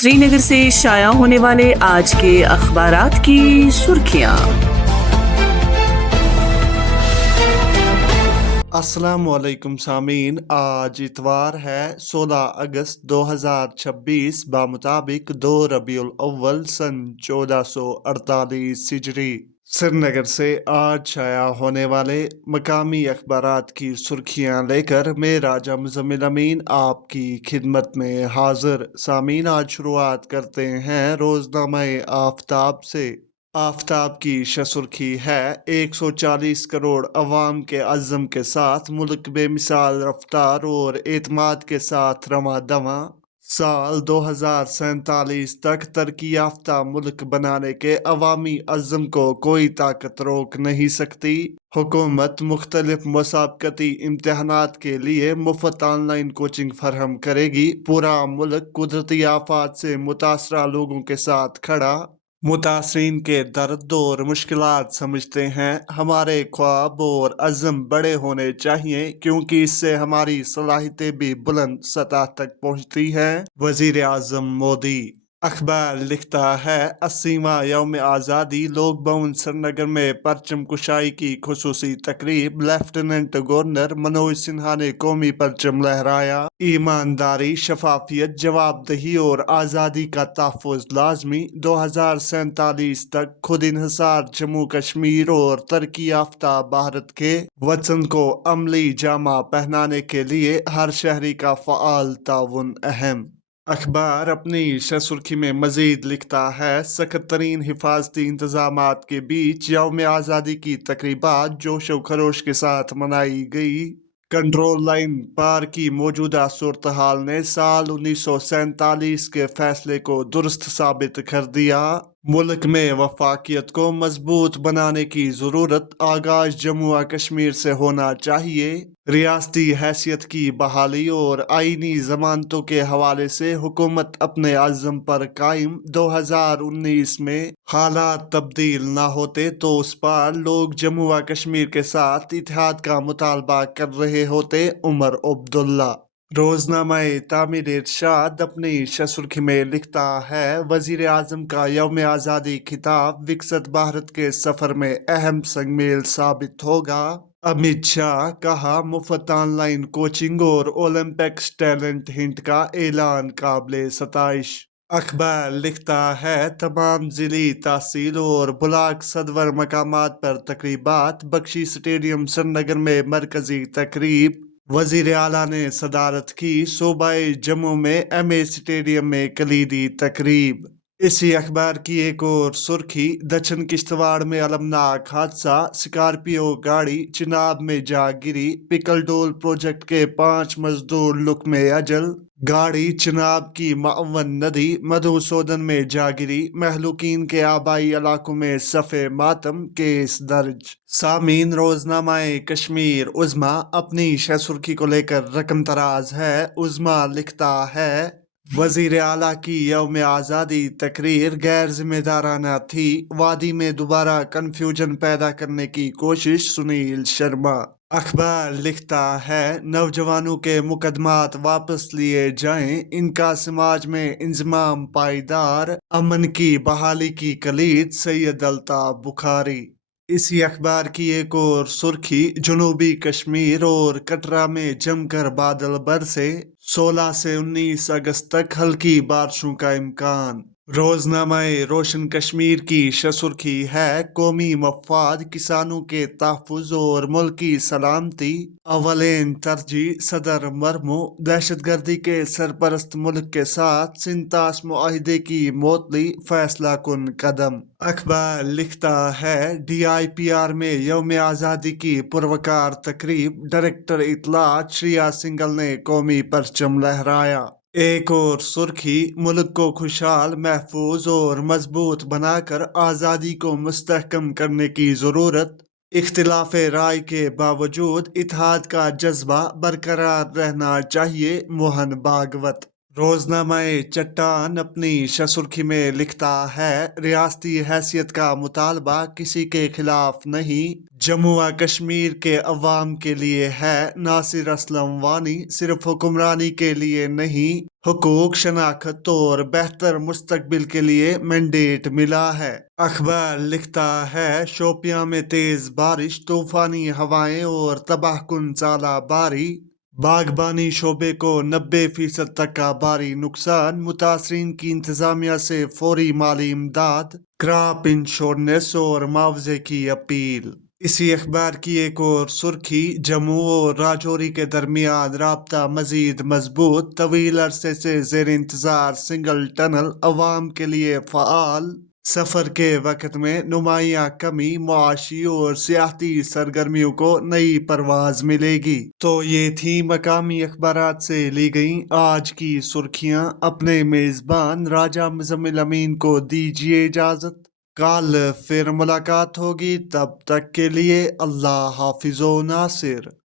श्री नगर से शाया होने वाले आज के अखबारात की सुर्खियां। अस्सलामुअलैकुम सामीन, आज इतवार है 16 अगस्त 2026 बामुताबिक 2 रबीउल अव्वल सन 1448 हिजरी। श्रीनगर से आज शाया होने वाले मकामी अखबारात की सुर्खियां लेकर मैं राजा मुजम्मिल अमीन आपकी खिदमत में हाजिर। सामीन, आज शुरुआत करते हैं रोजनामा आफताब से। आफताब की सुर्खी है 140 करोड़ अवाम के अज़्म के साथ मुल्क बेमिसाल रफ्तार और एतमाद के साथ रवा दवा। साल 2047 तक तरक्की याफ्ता मुल्क बनाने के अवामी अज़्म को कोई ताकत रोक नहीं सकती। हुकूमत मुख्तलिफ मुसाबकती इम्तहानात के लिए मुफ्त ऑनलाइन कोचिंग फराहम करेगी। पूरा मुल्क कुदरती आफात से मुतासरा लोगों के साथ खड़ा। मुतासरीन के दर्द और मुश्किलात समझते हैं। हमारे ख्वाब और अज़्म बड़े होने चाहिए क्योंकि इससे हमारी सलाहियतें भी बुलंद सतह तक पहुंचती हैं। वज़ीर आज़म मोदी। अखबार लिखता है 80वां यौम आज़ादी लोक भवन श्रीनगर में परचम कुशाई की खुसूसी तकरीब। लेफ्टिनेंट गवर्नर मनोज सिन्हा ने कौमी परचम लहराया। ईमानदारी, शफाफियत, जवाबदेही और आज़ादी का तहफ़्फ़ुज़ लाजमी। 2047 तक खुद इन्हिसार जम्मू कश्मीर और तरक्की याफ्ता भारत के वचन को अमली जामा पहनाने के लिए हर शहरी का फ़आल ताउन अहम। अखबार अपनी सुर्खी में मजीद लिखता है सख्त तरीन हिफाजती इंतजामात के बीच यौम आज़ादी की तकरीबात जोश व खरोश के साथ मनाई गई। कंट्रोल लाइन पार की मौजूदा सूरत हाल ने साल 1947 के फैसले को दुरुस्त साबित कर दिया। मुल्क में वफाकियत को मजबूत बनाने की जरूरत आगाज जम्मू और कश्मीर से होना चाहिए। रियासती हैसियत की बहाली और आईनी जमानतों के हवाले से हुकूमत अपने अज़्म पर कायम। 2019 में हालात तब्दील न होते तो उस पार लोग जम्मू और कश्मीर के साथ इत्तेहाद का मुतालबा कर रहे होते। उमर अब्दुल्ला। रोजनामा तामीर इरशाद अपनी सुर्खी में लिखता है वजीर आजम का यौम आज़ादी खिताब विकसित भारत के सफर में अहम संगमेल साबित होगा। अमित शाह कहा मुफ्त ऑनलाइन कोचिंग और ओलंपिक्स टैलेंट हिंट का ऐलान काबिल सताइश। अखबार लिखता है तमाम जिली तहसील और ब्लॉक सदवर मकामात पर तकरीबात। बख्शी स्टेडियम श्रीनगर में मरकजी तकरीब। वजीर आला ने सदारत की। सूबाई जम्मू में एमए स्टेडियम में कलीदी तकरीब। इसी अखबार की एक और सुर्खी दक्षिण किश्तवाड़ में अलमनाक हादसा। स्कॉर्पियो गाड़ी चिनाब में जा गिरी। पिकल डोल प्रोजेक्ट के 5 मजदूर लुक में अजल। गाड़ी चिनाब की मावन नदी मधुसूदन में जा गिरी। महलूकीन के आबाई इलाकों में सफ़े मातम, केस दर्ज। सामीन, रोजनामाए कश्मीर उज़्मा अपनी सुर्खी को लेकर रकम तराज है। उज़्मा लिखता है वजीर आला की यौम आज़ादी तकरीर गैर जिम्मेदाराना थी। वादी में दोबारा कन्फ्यूजन पैदा करने की कोशिश। सुनील शर्मा। अखबार लिखता है नौजवानों के मुकदमात वापस लिए जाएं, इनका समाज में इंजमाम पायदार। अमन की बहाली की कलीद सैयद अल्ताफ बुखारी। इसी अखबार की एक और सुर्खी जनूबी कश्मीर और कटरा में जमकर बादल बरसे। 16 से 19 अगस्त तक हल्की बारिशों का इम्कान। रोजनामाए रोशन कश्मीर की सुर्खी है कौमी मफाद, किसानों के तहफ़्फ़ुज़ और मुल्की सलामती अवलेन तरजीह। सदर मरमू दहशतगर्दी के सरपरस्त मुल्क के साथ सिंतास मुआहिदे की मोतली फैसला कुन कदम। अखबार लिखता है DIPR में यौम आज़ादी की पुरवकार तकरीब। डायरेक्टर इतलात श्रिया सिंगल ने कौमी परचम लहराया। एक और सुर्खी मुल्क को खुशहाल, महफूज और मजबूत बनाकर आज़ादी को मुस्तहकम करने की ज़रूरत। इख्तिलाफ राय के बावजूद इत्तेहाद का जज्बा बरकरार रहना चाहिए। मोहन भागवत। روزنامہ چٹان اپنی سرخی میں لکھتا ہے، ریاستی حیثیت کا مطالبہ کسی کے خلاف نہیں، جموں و کشمیر کے عوام کے لیے ہے۔ ناصر اسلم وانی صرف حکمرانی کے لیے نہیں، حقوق، شناخت اور بہتر مستقبل کے لیے مینڈیٹ ملا ہے۔ اخبار لکھتا ہے، شوپیاں میں تیز بارش، طوفانی ہوائیں اور تباہ کن ژالہ باری، باغبانی شعبے کو 90% تک کا بھاری نقصان، متاثرین کی انتظامیہ سے فوری مالی امداد، کراپ انشورنس اور معاوضے کی اپیل۔ اسی اخبار کی ایک اور سرخی، جموں اور راجوری کے درمیان رابطہ مزید مضبوط، طویل عرصے سے زیر انتظار سنگل ٹنل عوام کے لیے فعال، سفر کے وقت میں نمایاں کمی، معاشی اور سیاحتی سرگرمیوں کو نئی پرواز ملے گی۔ تو یہ تھی مقامی اخبارات سے لی گئیں آج کی سرخیاں۔ اپنے میزبان راجہ مزمل امین کو دیجیے اجازت، کل پھر ملاقات ہوگی، تب تک کے لیے اللہ حافظ و ناصر۔